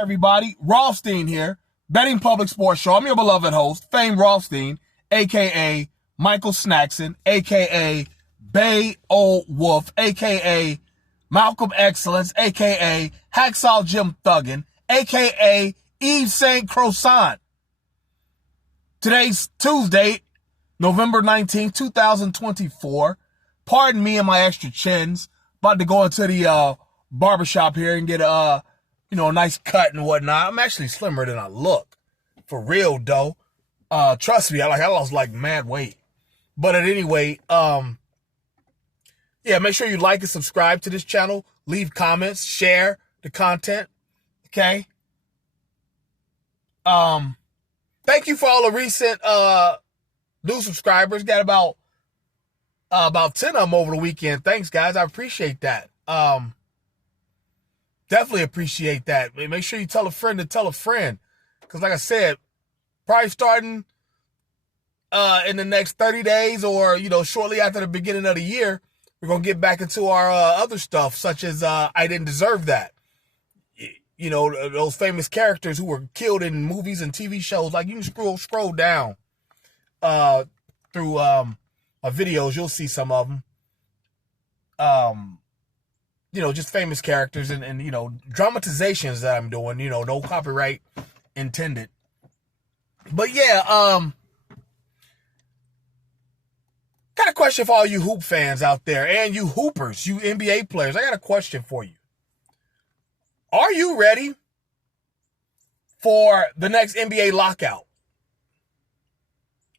Everybody, Rothstein here, Betting Public Sports Show. I'm your beloved host, famed Rothstein, a.k.a. Michael Snackson, a.k.a. Bay Old Wolf, a.k.a. Malcolm Excellence, a.k.a. Hacksaw Jim Thuggin, a.k.a. Yves St. Croissant. Today's Tuesday, November 19th, 2024. Pardon me and my extra chins. About to go into the barbershop here and get a nice cut and whatnot. I'm actually slimmer than I look. For real, though. Trust me, I lost like mad weight. But at any rate, make sure you like and subscribe to this channel. Leave comments, share the content. Okay? Thank you for all the recent new subscribers. Got about 10 of them over the weekend. Thanks, guys. I appreciate that. Definitely appreciate that. Make sure you tell a friend to tell a friend. Because like I said, probably starting in the next 30 days or, shortly after the beginning of the year, we're going to get back into our other stuff, such as I Didn't Deserve That. Those famous characters who were killed in movies and TV shows. Like, you can scroll down through my videos. You'll see some of them. Just famous characters and dramatizations that I'm doing. No copyright intended. But yeah, got a question for all you hoop fans out there and you hoopers, you NBA players. I got a question for you. Are you ready for the next NBA lockout?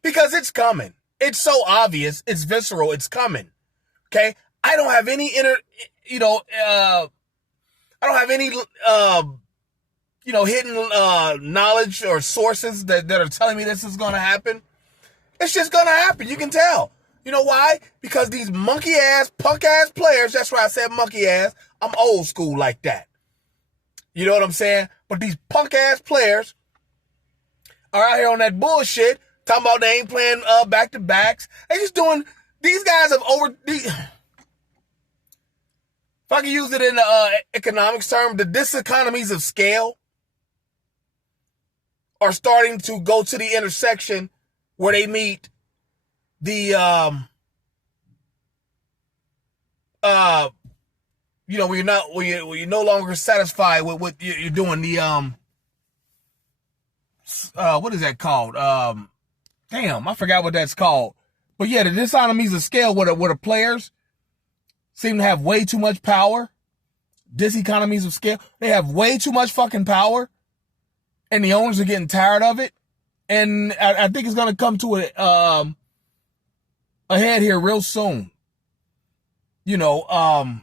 Because it's coming. It's so obvious. It's visceral. It's coming. Okay? I don't have any hidden knowledge or sources that are telling me this is going to happen. It's just going to happen. You can tell. You know why? Because these monkey ass, punk ass players, that's why I said monkey ass. I'm old school like that. You know what I'm saying? But these punk ass players are out here on that bullshit, talking about they ain't playing back to backs. They just doing, these guys have if I can use it in the economics term, the diseconomies of scale are starting to go to the intersection where they meet the where you're no longer satisfied with what you're doing. The what is that called? Damn, I forgot what that's called. But yeah, the diseconomies of scale where the players seem to have way too much power. Diseconomies of scale. They have way too much fucking power. And the owners are getting tired of it. And I think it's going to come to a head here real soon. What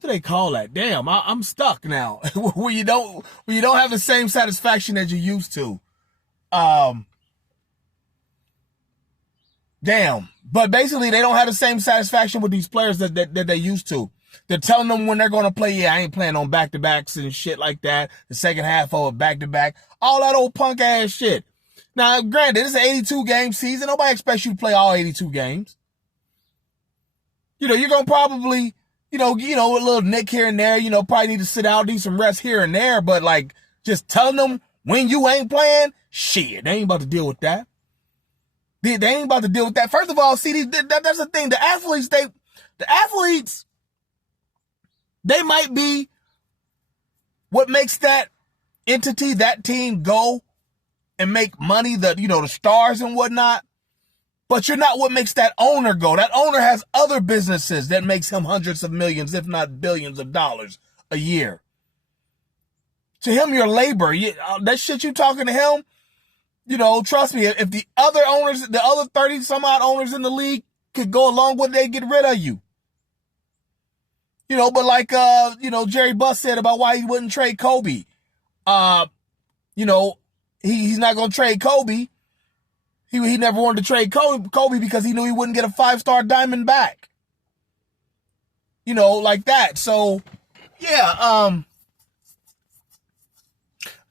do they call that? Damn, I'm stuck now. where you don't have the same satisfaction as you used to. Damn. But basically, they don't have the same satisfaction with these players that they used to. They're telling them when they're going to play, I ain't playing on back-to-backs and shit like that. The second half of a back-to-back. All that old punk-ass shit. Now, granted, it's an 82-game season. Nobody expects you to play all 82 games. You're going to probably, a little nick here and there, probably need to sit out, do some rest here and there. But, like, just telling them when you ain't playing, shit, they ain't about to deal with that. They ain't about to deal with that. First of all, see, that's the thing. The athletes, they might be what makes that entity, that team go and make money, the stars and whatnot. But you're not what makes that owner go. That owner has other businesses that makes him hundreds of millions, if not billions of dollars a year. To him, your labor, that shit you talking to him, trust me, if the other owners, the other 30 some odd owners in the league could go along with it, they get rid of you. But like, Jerry Buss said about why he wouldn't trade Kobe. He's not going to trade Kobe. He never wanted to trade Kobe because he knew he wouldn't get a 5-star diamond back. Like that. So, yeah,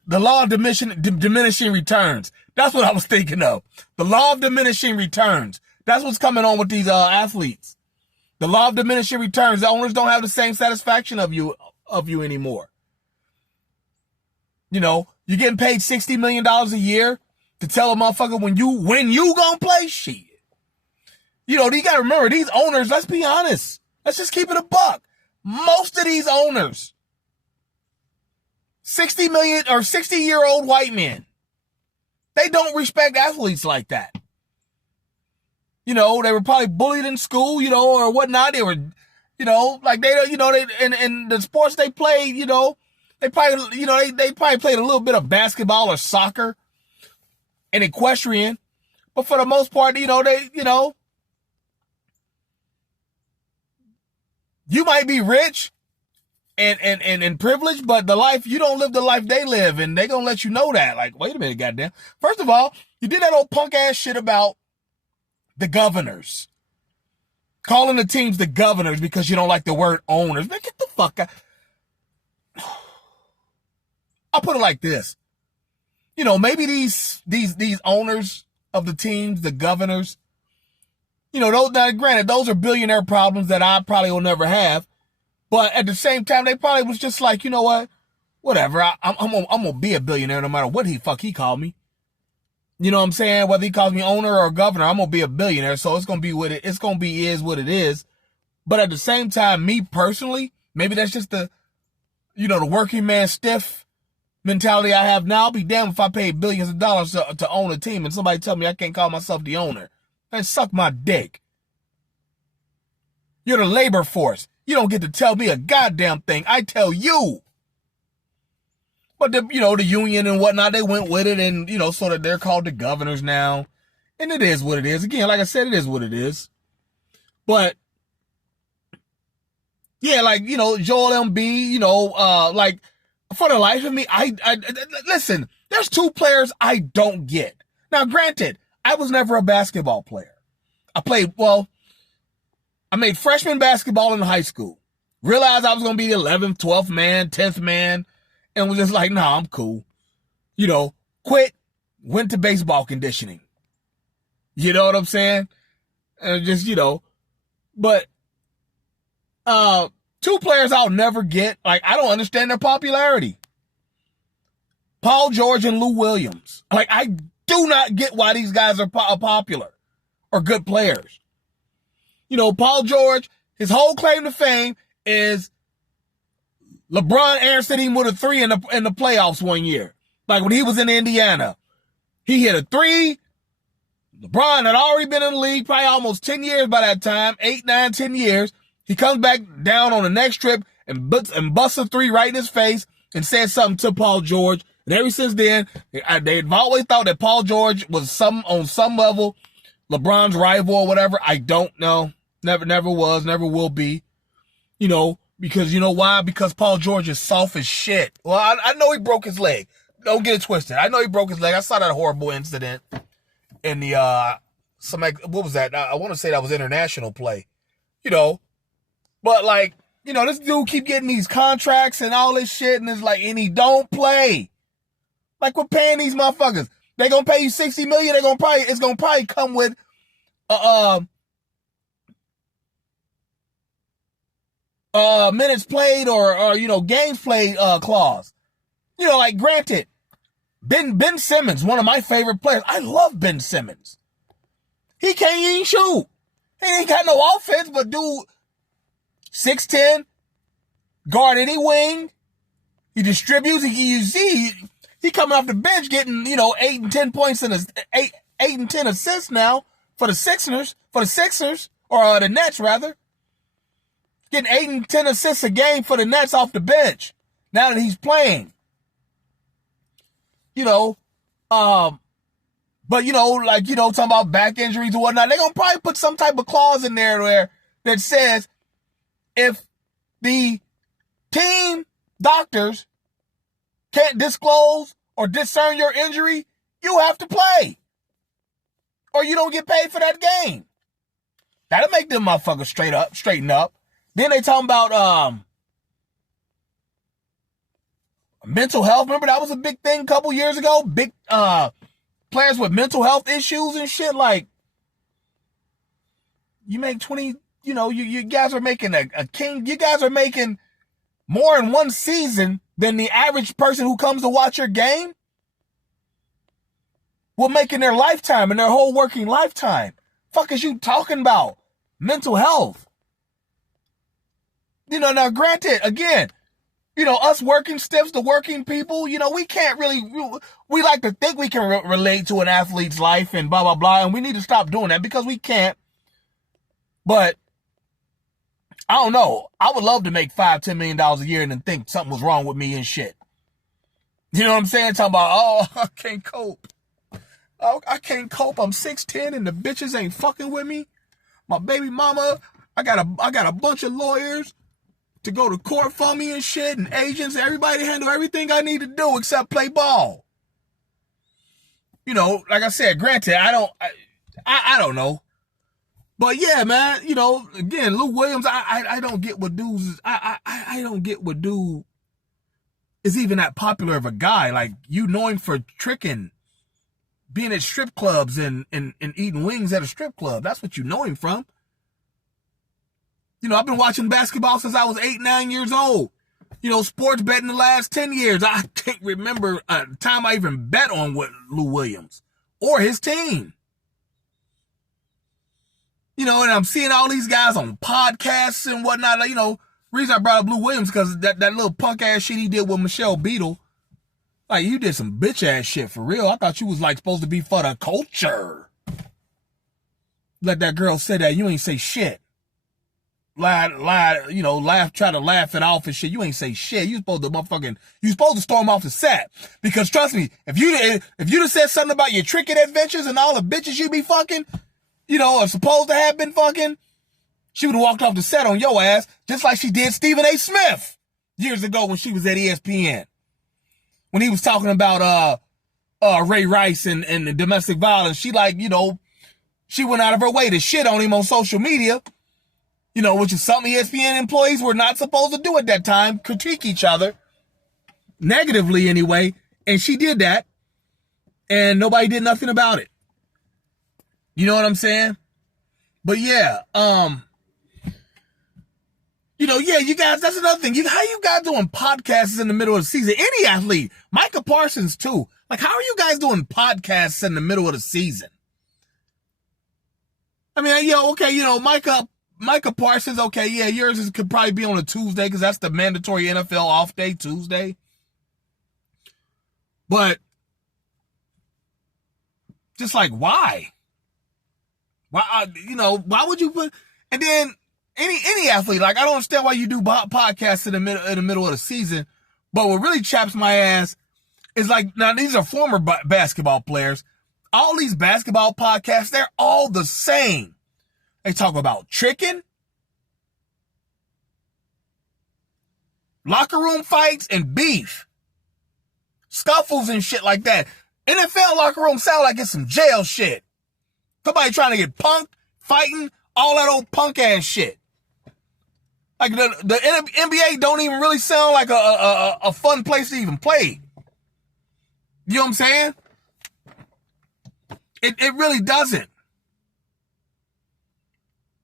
the law of diminishing returns. That's what I was thinking of. The law of diminishing returns. That's what's coming on with these athletes. The law of diminishing returns. The owners don't have the same satisfaction of you anymore. You know, you're getting paid $60 million a year to tell a motherfucker when you gonna play shit. You know, you gotta remember, these owners, let's be honest. Let's just keep it a buck. Most of these owners, 60-year-old white men, they don't respect athletes like that. You know, they were probably bullied in school, you know, or whatnot. They were, you know, like in the sports they played, you know, they probably played a little bit of basketball or soccer and equestrian. But for the most part, you know, you might be rich and privileged, but you don't live the life they live, and they gonna let you know that. Like, wait a minute, goddamn. First of all, you did that old punk ass shit about the governors. Calling the teams the governors because you don't like the word owners. Man, get the fuck out. I'll put it like this. You know, maybe these owners of the teams, the governors, you know, granted, those are billionaire problems that I probably will never have. But at the same time, they probably was just like, you know what? Whatever. I'm gonna be a billionaire no matter what he called me. You know what I'm saying? Whether he calls me owner or governor, I'm gonna be a billionaire. So it's gonna be what it is what it is. But at the same time, me personally, maybe that's just the working man stiff mentality I have now. I'll be damned if I paid billions of dollars to own a team and somebody tell me I can't call myself the owner. Man, suck my dick. You're the labor force. You don't get to tell me a goddamn thing. I tell you. But the union and whatnot, they went with it, and so that they're called the governors now. And it is what it is. Again, like I said, it is what it is. But yeah, like, Joel Embiid, like, for the life of me, I listen, there's two players I don't get. Now, granted, I was never a basketball player. I made freshman basketball in high school. Realized I was going to be the 11th, 12th man, 10th man, and was just like, nah, I'm cool. Quit, went to baseball conditioning. You know what I'm saying? And just, but two players I'll never get. Like, I don't understand their popularity. Paul George and Lou Williams. Like, I do not get why these guys are popular or good players. Paul George, his whole claim to fame is LeBron answered him with a three in the playoffs one year. Like when he was in Indiana. He hit a three. LeBron had already been in the league probably almost 10 years by that time. 8, 9, 10 years. He comes back down on the next trip and busts a three right in his face and says something to Paul George. And ever since then, they've always thought that Paul George was on some level LeBron's rival or whatever. I don't know. Never was, never will be. Because you know why? Because Paul George is soft as shit. Well, I know he broke his leg. Don't get it twisted. I know he broke his leg. I saw that horrible incident in the, what was that? I want to say that was international play. But like, this dude keep getting these contracts and all this shit, and it's like, and he don't play. Like, we're paying these motherfuckers. They gonna pay you $60 million. It's gonna probably come with minutes played or games played clause. Like, granted, Ben Simmons, one of my favorite players. I love Ben Simmons. He can't even shoot. He ain't got no offense, but dude, 6'10", guard any wing. He distributes. He coming off the bench getting 8 and 10 points and 8 and 10 assists now for the Sixers or the Nets rather. Getting 8 and 10 assists a game for the Nets off the bench now that he's playing. But talking about back injuries and whatnot, they're gonna probably put some type of clause in there that says if the team doctors can't disclose or discern your injury, you have to play. Or you don't get paid for that game. That'll make them motherfuckers straighten up. Then they talking about mental health. Remember that was a big thing a couple years ago? Big players with mental health issues and shit. Like, you make $20 you guys are making a king. You guys are making more in one season than the average person who comes to watch your game will make in their lifetime, in their whole working lifetime. Fuck is you talking about? Mental health. Now granted, again, us working stiffs, the working people, we can't really, we like to think we can relate to an athlete's life and blah, blah, blah. And we need to stop doing that because we can't. But I don't know. I would love to make $5-10 million a year and then think something was wrong with me and shit. You know what I'm saying? Talking about, I can't cope. Oh, I can't cope. I'm 6'10" and the bitches ain't fucking with me. My baby mama, I got a bunch of lawyers to go to court for me and shit, and agents, everybody to handle everything I need to do except play ball. Like I said, granted, I don't know. But yeah, man, again, Lou Williams, I don't get what dudes, I don't get what dude is even that popular of a guy. Like, you know him for tricking, being at strip clubs and eating wings at a strip club. That's what you know him from. I've been watching basketball since I was 8-9 years old. Sports betting the last 10 years. I can't remember a time I even bet on Lou Williams or his team. And I'm seeing all these guys on podcasts and whatnot. Like, reason I brought up Lou Williams because that little punk ass shit he did with Michelle Beadle. Like, you did some bitch ass shit for real. I thought you was like supposed to be for the culture. Let that girl say that. You ain't say shit. Lie, try to laugh it off and shit. You ain't say shit. You supposed to storm off the set. Because trust me, if you'd have said something about your tricking adventures and all the bitches you be fucking, or supposed to have been fucking, she would have walked off the set on your ass, just like she did Stephen A. Smith years ago when she was at ESPN. When he was talking about Ray Rice and the domestic violence, she she went out of her way to shit on him on social media. Which is something ESPN employees were not supposed to do at that time, critique each other, negatively anyway, and she did that, and nobody did nothing about it. You know what I'm saying? But yeah, you guys, that's another thing. How you guys doing podcasts in the middle of the season? Any athlete, Micah Parsons too. Like, how are you guys doing podcasts in the middle of the season? I mean, okay, Micah Parsons, okay, yeah, yours could probably be on a Tuesday because that's the mandatory NFL off day, Tuesday. But just like, why? Why, why would you put? And then any athlete, like, I don't understand why you do podcasts in the middle of the season. But what really chaps my ass is, like, now these are former basketball players. All these basketball podcasts, they're all the same. They talk about tricking, locker room fights, and beef, scuffles and shit like that. NFL locker room sound like it's some jail shit. Somebody trying to get punked, fighting, all that old punk ass shit. Like, the NBA don't even really sound like a fun place to even play. You know what I'm saying? It really doesn't.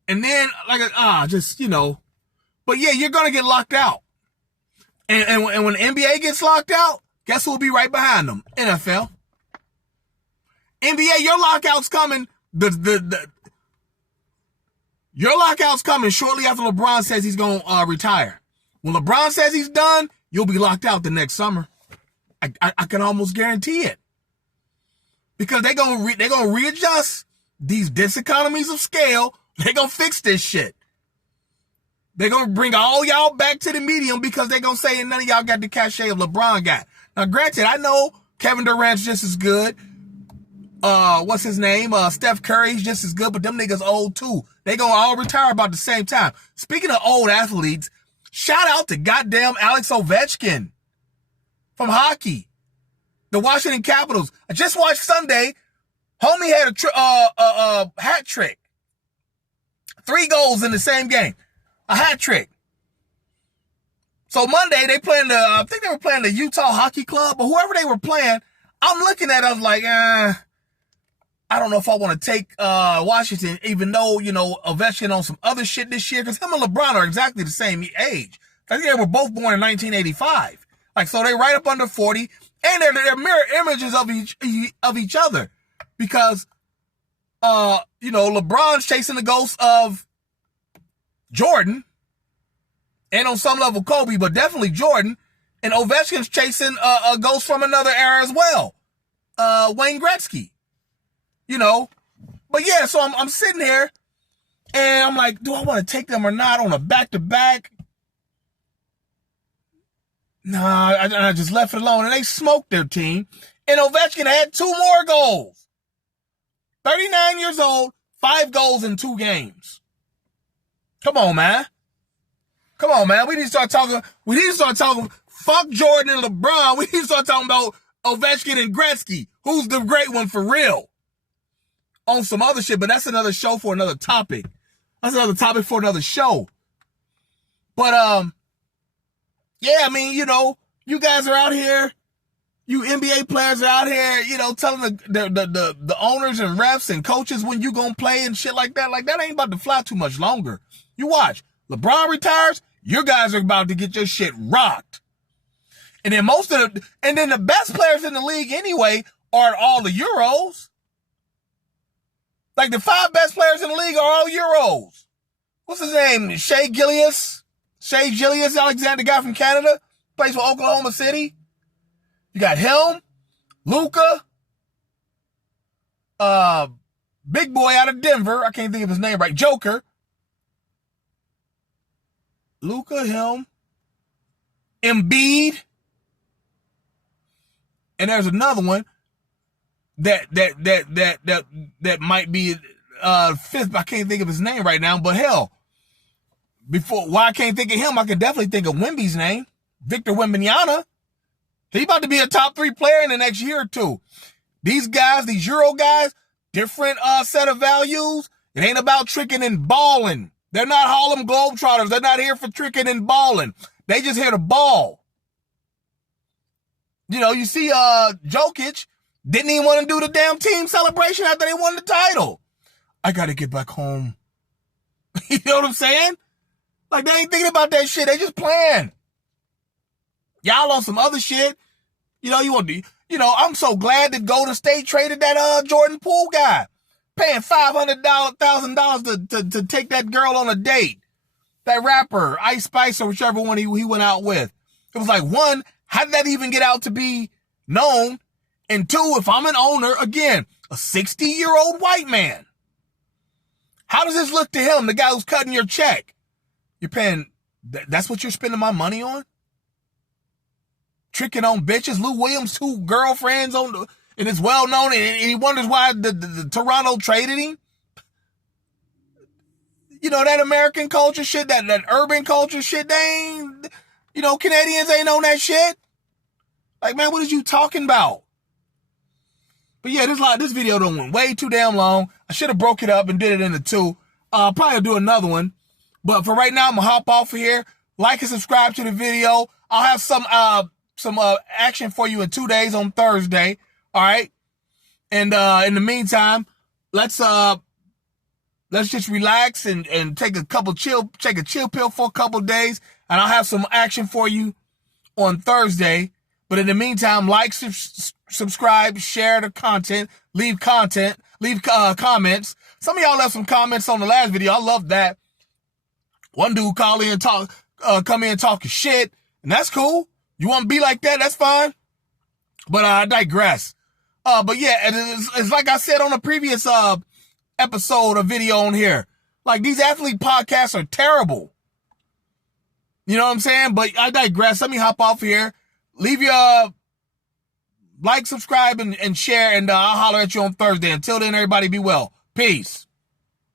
And then, but yeah, you're going to get locked out. And when the NBA gets locked out, guess who will be right behind them? NFL. NBA, your lockout's coming. Your lockout's coming shortly after LeBron says he's going to retire. When LeBron says he's done, you'll be locked out the next summer. I can almost guarantee it. Because they're going to readjust these diseconomies of scale. They're going to fix this shit. They're going to bring all y'all back to the medium because they're going to say none of y'all got the cachet of LeBron got. Now, granted, I know Kevin Durant's just as good. What's his name? Steph Curry's just as good, but them niggas old too. They going to all retire about the same time. Speaking of old athletes, shout out to goddamn Alex Ovechkin from hockey. The Washington Capitals. I just watched Sunday. Homie had a hat trick. 3 goals in the same game. A hat trick. So Monday they playing I think they were playing the Utah Hockey Club, or whoever they were playing. I'm looking at it, I was like, I don't know if I want to take Washington, even though, Ovechkin on some other shit this year, because him and LeBron are exactly the same age. I think they were both born in 1985. So they right up under 40, and they're mirror images of each other. Because, LeBron's chasing the ghost of Jordan, and on some level Kobe, but definitely Jordan, and Ovechkin's chasing a ghost from another era as well, Wayne Gretzky. But yeah, so I'm sitting here, and I'm like, do I want to take them or not on a back-to-back? Nah, I just left it alone, and they smoked their team, and Ovechkin had 2 more goals. 39 years old, 5 goals in 2 games. Come on, man. We need to start talking. Fuck Jordan and LeBron. We need to start talking about Ovechkin and Gretzky. Who's the great one for real? On some other shit, but that's another show for another topic. That's another topic for another show. But, yeah, you guys are out here. You NBA players are out here, telling the owners and refs and coaches when you gonna play and shit like that. Like, that ain't about to fly too much longer. You watch. LeBron retires, your guys are about to get your shit rocked. And then the best players in the league anyway are all the Euros. Like, the 5 best players in the league are all Euros. What's his name? Shai Gilgeous, Alexander, guy from Canada, plays for Oklahoma City. You got him, Luka, big boy out of Denver. I can't think of his name right. Joker. Luka, him, Embiid, and there's another one that might be 5th. I can't think of his name right now, but hell, why I can't think of him, I can definitely think of Wemby's name, Victor Wembanyama. He about to be a top 3 player in the next year or 2. These guys, these Euro guys, different set of values. It ain't about tricking and balling. They're not Harlem Globetrotters. They're not here for tricking and balling. They just here to ball. You see Jokic didn't even want to do the damn team celebration after they won the title. I got to get back home. You know what I'm saying? Like, they ain't thinking about that shit. They just playing. Y'all on some other shit. I'm so glad that Golden State traded that Jordan Poole guy. Paying $500,000 to take that girl on a date. That rapper, Ice Spice, or whichever one he went out with. It was like, 1, how did that even get out to be known? And 2, if I'm an owner, again, a 60-year-old white man, how does this look to him, the guy who's cutting your check? You're paying, that's what you're spending my money on? Tricking on bitches. Lou Williams, 2 girlfriends and it's well known, and he wonders why the Toronto traded him. That American culture shit, that urban culture shit, they ain't, Canadians ain't on that shit. Like, man, what is you talking about? But yeah, this video done went way too damn long. I should have broke it up and did it into 2. I'll probably do another one. But for right now, I'm gonna hop off of here. Like and subscribe to the video. I'll have some action for you in 2 days on Thursday. All right. And in the meantime, let's just relax and take a chill pill for a couple days, and I'll have some action for you on Thursday. But in the meantime, like, subscribe, share the content, leave comments. Some of y'all left some comments on the last video. I love that. One dude come in and talking shit, and that's cool. You want to be like that? That's fine. But I digress. But yeah, it's like I said on a previous episode or video on here. Like, these athlete podcasts are terrible. You know what I'm saying? But I digress. Let me hop off here. Leave your like, subscribe, and share, and I'll holler at you on Thursday. Until then, everybody be well. Peace.